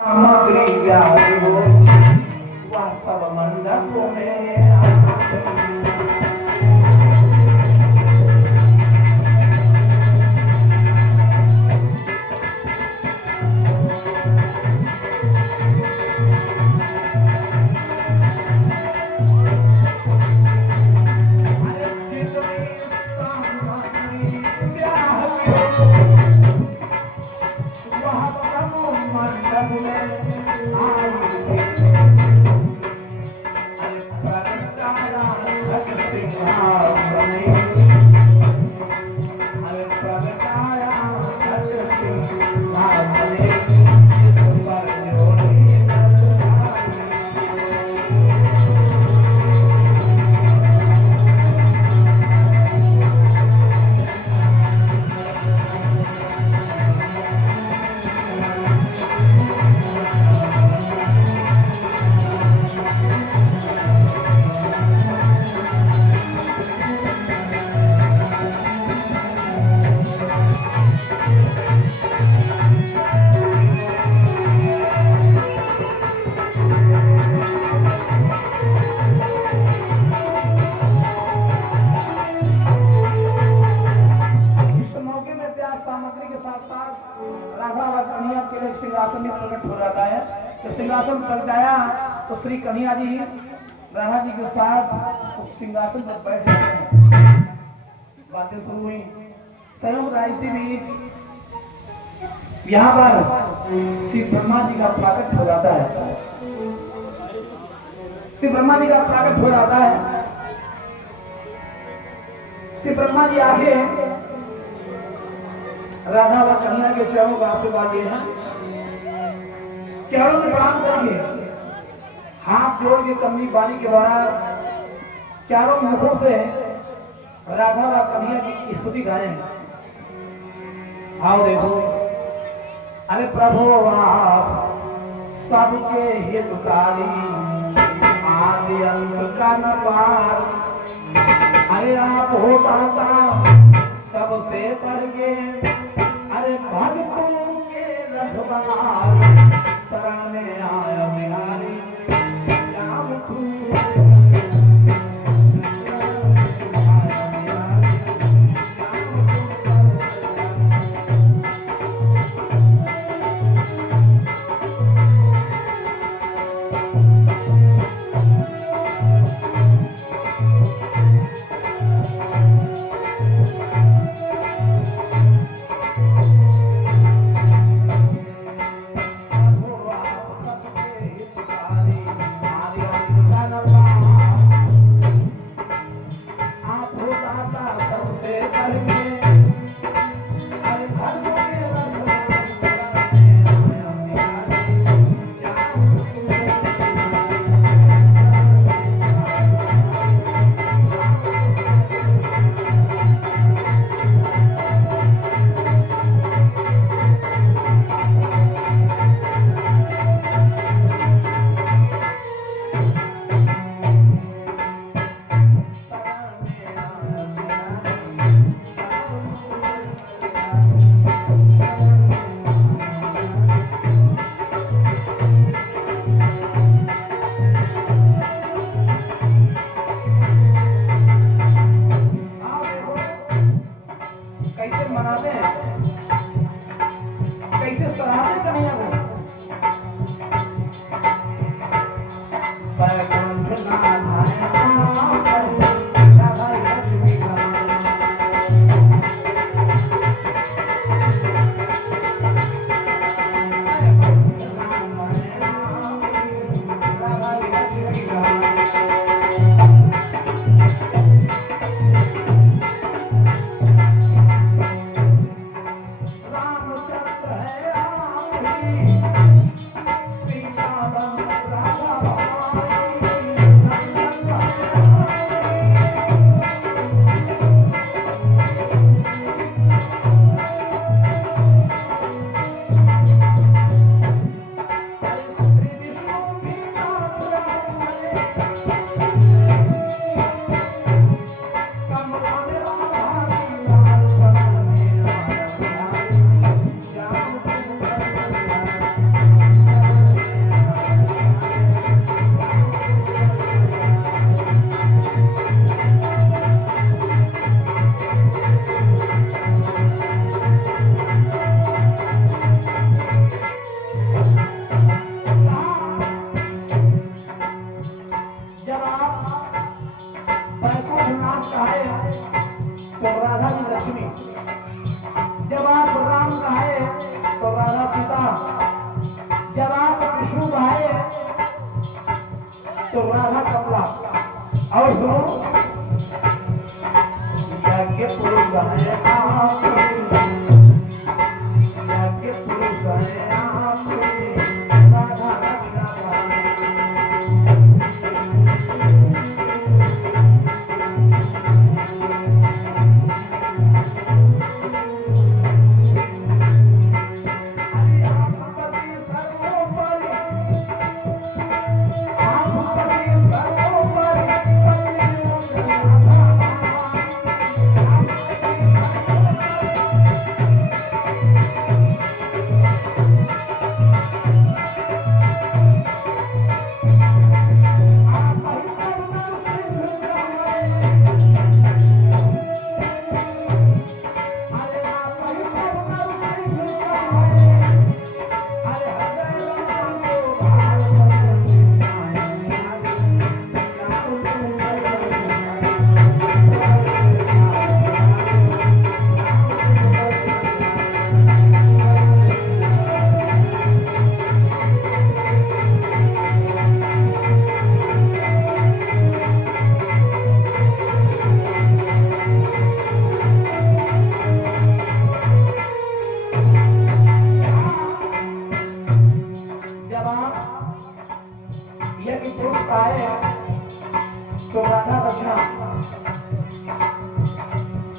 सामग्री क्या हो वह सब मंडप में सिंहासन में प्रकट हो जाता है। जब सिंहासन पर जाया तो श्री कन्हैया जी राधा जी के साथ उस सिंहासन पर बैठ जाते हैं। बातें शुरू हुई। संयोग राशि बीच यहाँ पर श्री ब्रह्मा जी का प्राकट हो जाता है। श्री ब्रह्मा जी का प्राकट हो जाता है। श्री ब्रह्मा जी आगे राधा व कन्हैया के चरणों का आशीर्वाद लिए हैं। चरणों में प्रणाम करेंगे, हाथ जोड़ के कमली बानी के द्वारा चारों मुखों से राधा व कन्हैया की स्तुति गाएंगे। आओ देखो, अरे प्रभु आप सबके हितकारी, आदि अंत का न पार, अरे आप हो दाता सबसे बढ़ के, अरे भक्तों के रखवार, सराहने आया बिहारी राम तू। तो राधा कपड़ा और सुनो यज्ञ पुरुष है आप, यज्ञ पुरुष है आप, राधा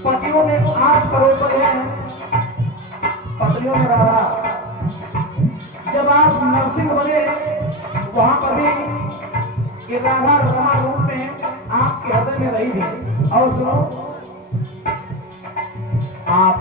पतियों में 8 करोड़ हैं, पतियों में रहा। जब आप नरसिंह बने वहां पर भी राधा रमा रूप में आपके हृदय में रही थी। और सुनो आप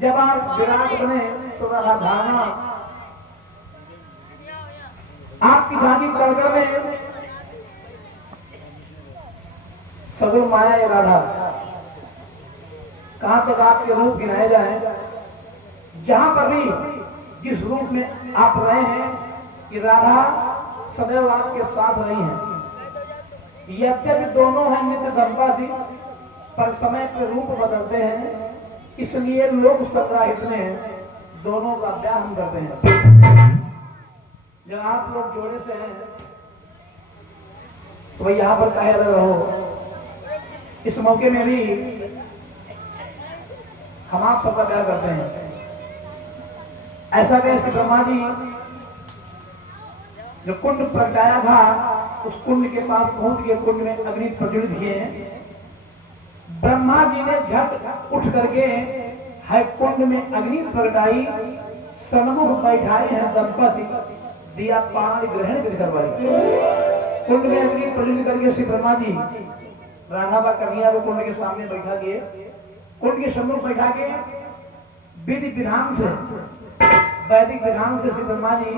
जब आप विराट बने तो राधा धारणा आपकी झांकी करकर में सगुण माया ये राधा कहां तक आपके रूप गिनाए जाए, जहां पर भी जिस रूप में आप रहे हैं कि राधा सदैव आपके साथ रही हैं। यद्यपि दोनों हैं नित्य दंपति पर समय पे रूप बदलते हैं, इसलिए लोग संग्रहित में दोनों का ब्याह हम करते हैं। जब आप लोग जोड़े से हैं तो भाई यहाँ पर कहे रहो। इस मौके में भी हम आप सबका ब्याह करते हैं। ऐसा कैसे ब्रह्मा जी जो कुंड प्रगटाया था उस कुंड के पास पहुंच के कुंड में अग्नि प्रज्वलित किए हैं। ब्रह्मा जी ने झट उठ करके है कुंड में अग्नि प्रगटाई, सन्मुख बैठाए हैं दंपति, दिया पानी ग्रहण करवाई। कुंड में अग्नि प्रज्वलित करके श्री ब्रह्मा जी राधा कन्हैया को कुंड के सामने बैठा के कुंड के सम्मुख बैठा के विधि विधान से वैदिक विधान से श्री ब्रह्मा जी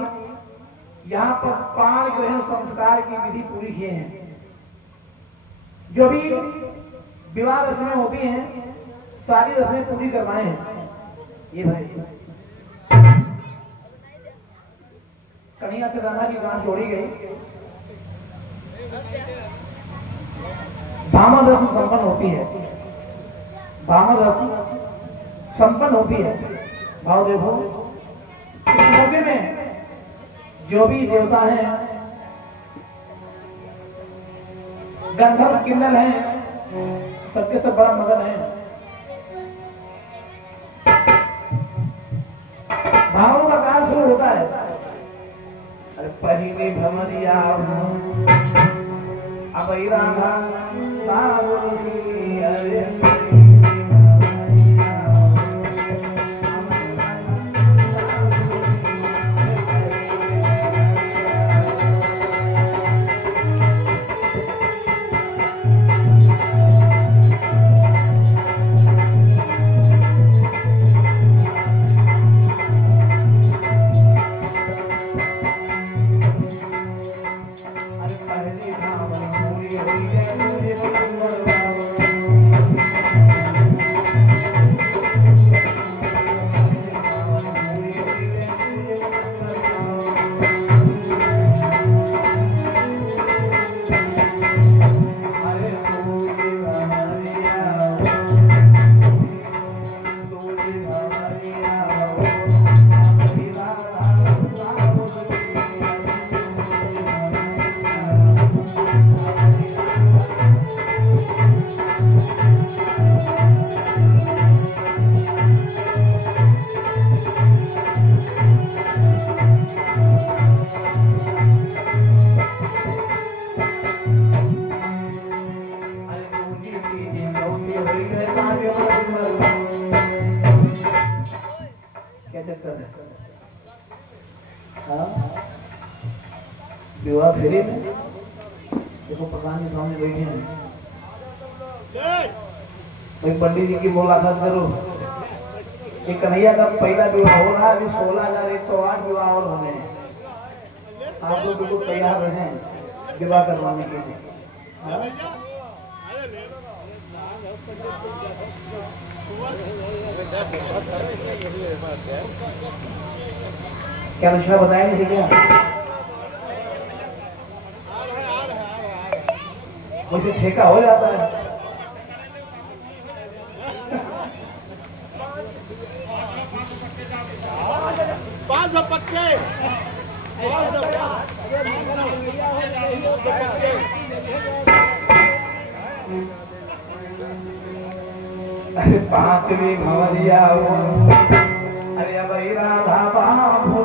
यहाँ पर 5 ग्रहण संस्कार की विधि पूरी किए हैं। जो भी विवाह रस्में होती हैं सारी रस्में पूरी करवाए हैं। ये भाई कन्हैया से राधा की गांठ जोड़ी गई, भामन रस्म संपन्न होती है। भामन रस्म संपन्न होती है। भाव देखो इस मौके में जो भी देवता हैं गंधर्व किन्नर हैं, सबके सब बड़ा मगन है। भावों का काल शुरू होता है। अरे पहले भमरिया अब राधा अरे विवाह फेरे में देखो प्रधान जी सामने बैठे हैं। भाई पंडित जी की मुलाकात करो। ये कन्हैया का पहला विवाह हो रहा है। अभी 16,108 विवाह और होने हैं। आप लोग बिल्कुल तैयार रहें विवाह करवाने के लिए। क्या नशा बताएंगे थे क्या? मुझे ठेका हो जाता है। अरे पांचवी भवरिया अरे अब राधा बाबू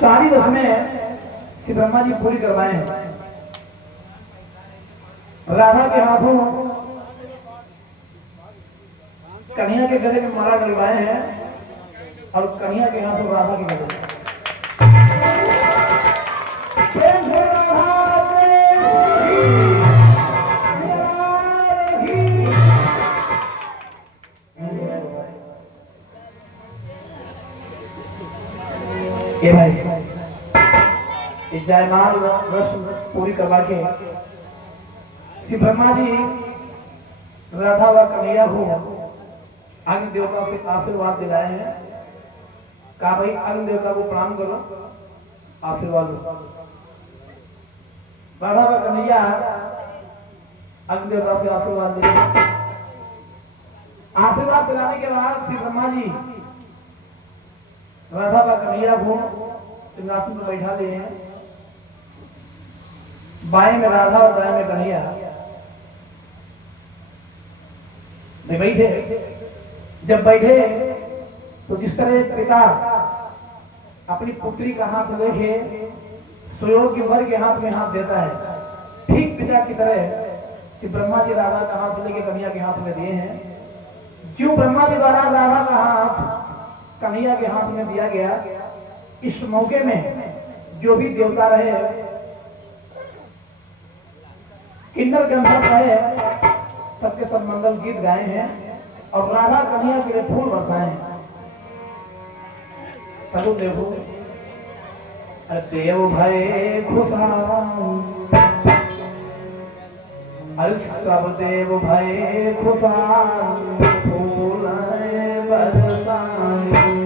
सारी रस्में श्री ब्रह्मा जी पूरी करवाए हैं। राधा के हाथों कन्हैया के गले में माला डलवाए हैं और कन्हैया के हाथ में राधा के गले में। ये भाई इस जयमाल रस्म पूरी करवा के श्री ब्रह्मा जी राधा व कन्हैया को अग्नि देवता से आशीर्वाद दिलाए हैं। कहा भाई अग्नि देवता को प्रणाम करो, आशीर्वाद लो। राधा व कन्हैया अग्नि देवता से आशीर्वाद दिए। आशीर्वाद दिलाने के बाद श्री ब्रह्मा जी राधा व कन्हैया को सिंहासन पर बैठा लिए हैं। बाएं में राधा और दाएं में कन्हैया बैठे। जब बैठे तो जिस तरह पिता अपनी पुत्री का हाथ लेके सुयोग्य वर के हाथ में हाथ देता है, ठीक पिता की तरह श्री ब्रह्मा जी राधा का हाथ लेके कन्हैया के हाथ में दिए हैं। क्यों ब्रह्मा जी द्वारा राधा का हाथ कन्हैया के हाथ में दिया गया, इस मौके में जो भी देवता रहे, किन्नर गंधर्व रहे, सबके सब मंगल गीत गाए हैं और राधा कन्हैया के लिए फूल बरसाए हैं। सब देखो, अरे देव भय खुशाल, अरे सब देव भय खुशाल, फूल बरसाए।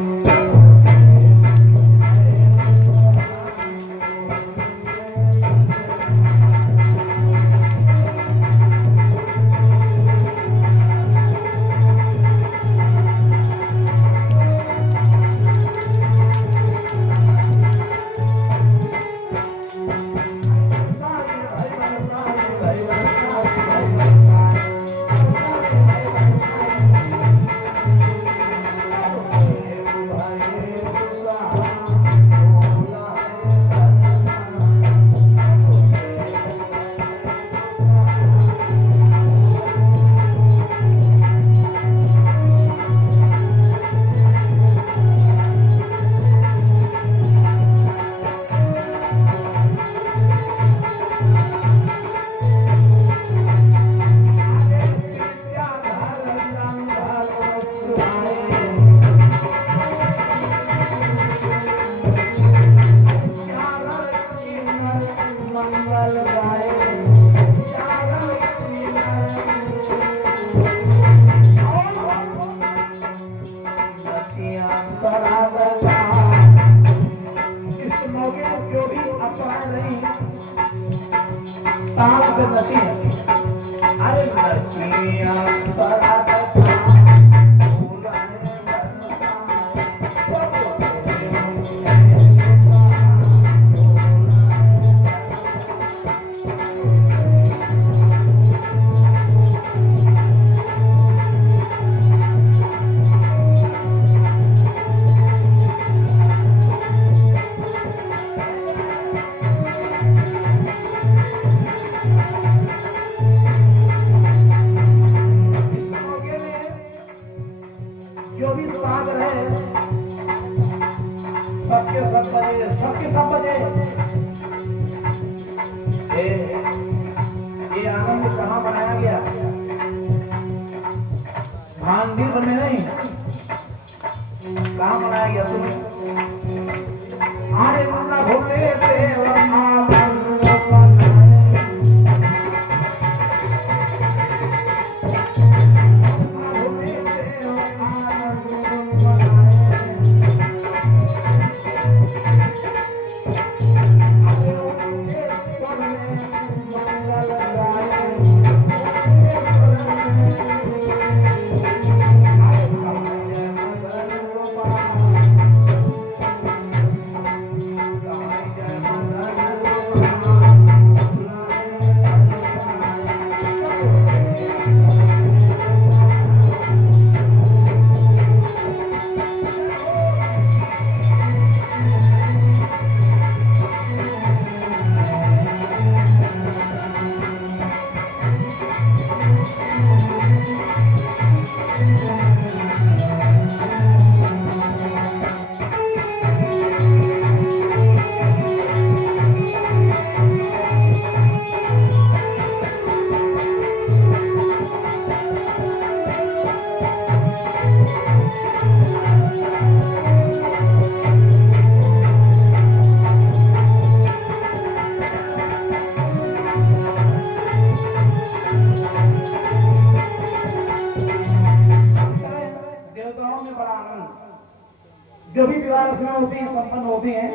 में बड़ा आनंद। जो भी विवाह रस्में होती हैं संपन्न होती हैं।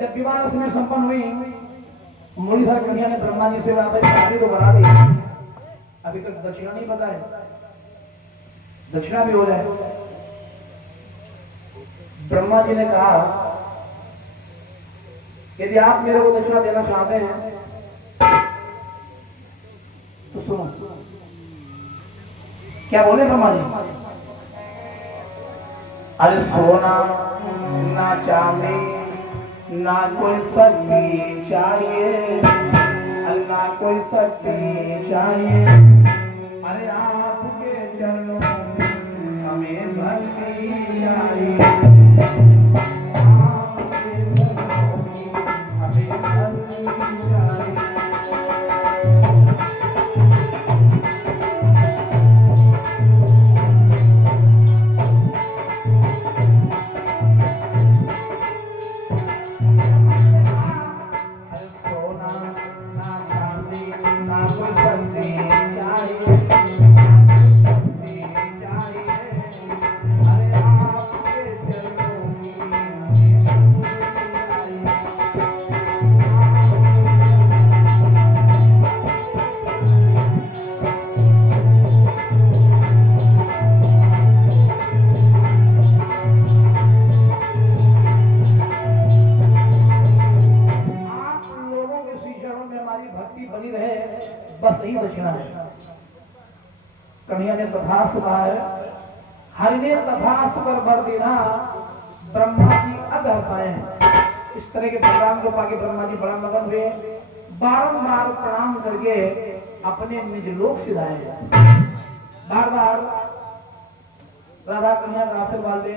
जब विवाह रस्में संपन्न हुई, मुरलीधर कन्या ने ब्रह्मा जी से भाई शादी तो करा दी, अभी तक दक्षिणा नहीं पता है, दक्षिणा भी हो जाए। ब्रह्मा जी ने कहा यदि आप मेरे को दक्षिणा देना चाहते हैं तो सुनो। क्या बोले ब्रह्मा जी? अरे सोना ना चांदी ना कोई शक्ति चाहिए, ना कोई शक्ति चाहिए, अरे आपके चरणों हमें भक्ति चाहिए। बस यही दक्षिणा है। कन्हैया ने तथास्तु कहा है। हरि ने तथास्तु कर भर देना, ब्रह्मा जी अब हंसाए हैं। इस तरह के प्रोग्राम को पाके ब्रह्मा जी बड़ा मगन हुए, बारंबार प्रणाम करके अपने निज लोक सिधाए। बार बार राधा कन्हैया का आशीर्वाद ले,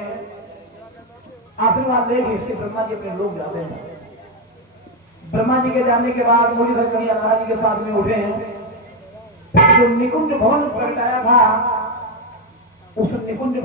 आशीर्वाद ले इसके ब्रह्मा जी अपने लोक जाते हैं। ब्रह्मा जी के जाने के बाद मुरलीधर कन्हैया महाराज जी के साथ में उठे हैं। जो निकुंज भवन प्रगटाया था, उस निकुंज भवन